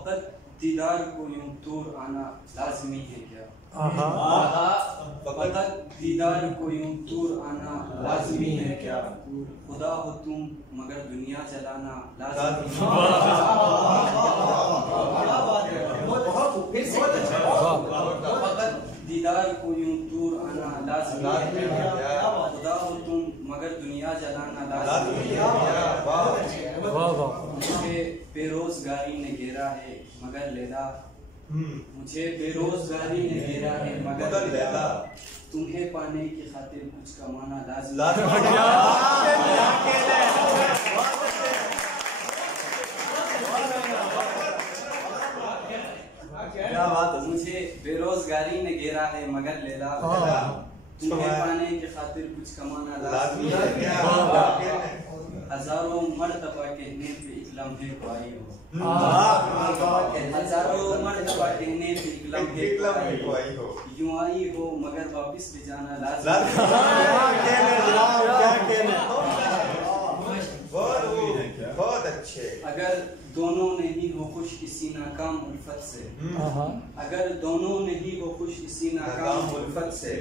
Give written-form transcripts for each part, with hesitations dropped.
फकत दीदार को यूं दूर आना लाजमी है क्या? फकत दीदार को यूं दूर आना लाजमी है क्या? खुदा हो तुम मगर दुनिया चलाना लाजमी है। फकत दीदार को यूं दूर आना लाजमी है क्या? खुदा हो तुम मगर दुनिया चलाना लाजमी है। मुझे बेरोजगारी ने घेरा है मगर लैला, मुझे बेरोजगारी ने घेरा है मगर लैला, तुम्हें पाने की खातिर कुछ कमाना लाज़िम है। मुझे बेरोजगारी ने घेरा है मगर लैला, तुम्हें पाने की खातिर कुछ कमाना लाज़िम है। हजारों मर्तबा कहने पे एक लम्हे को आई हो, हजारों मर्तबा कहने पे एक लम्हे को आई हो, यूं आई हो मगर वापस ले जाना लाज़िम है। बहुत अच्छे। अगर दोनों नहीं हो खुश इसी नाकाम उल्फत से, अगर दोनों नहीं हो खुश इसी नाकाम उल्फत से,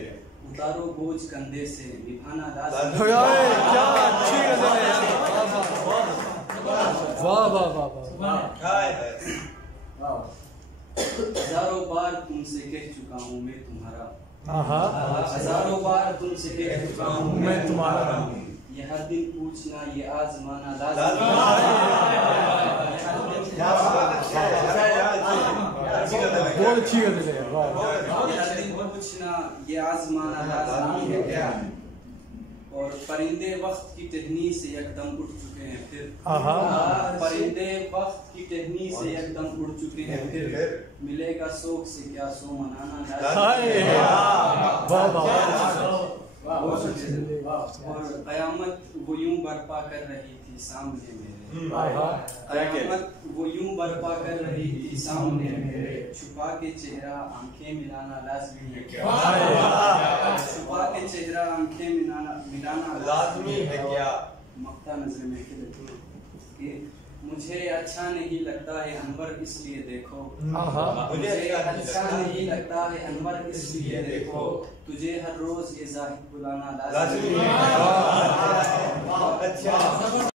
उतारो बोझ कंधे से निभाना लाज़िम है। हजारों बार तुमसे कह चुका हूँ मैं तुम्हारा, हजारों बार तुमसे कह चुका हूँ मैं तुम्हारा, ये हर दिन पूछना ये आजमाना लाज़िम है। बहुत अच्छी है, हर दिन पूछना ये आजमाना लाज़िम है क्या? और परिंदे वक्त की टहनी से एकदम उड़ चुके हैं फिर, परिंदे वक्त की टहनी से एकदम उड़ चुके हैं फिर, मिलेगा शौक से क्या सो मनाना लाज़िम है। और कयामत वो यूं बर्पा कर रही थी सामने मेरे, कयामत वो यूं बर्पा कर रही थी सामने मेरे, छुपा के चेहरा आंखें मिलाना लाज़मी है क्या? छुपा के चेहरा आंखें मिलाना लाज़मी है क्या? मक्ता नजर में खिले, मुझे अच्छा नहीं लगता है अनवर इसलिए देखो, मुझे अच्छा नहीं लगता है अनवर इसलिए देखो, तुझे हर रोज ये ज़ाहिद बुलाना लाज़िम है।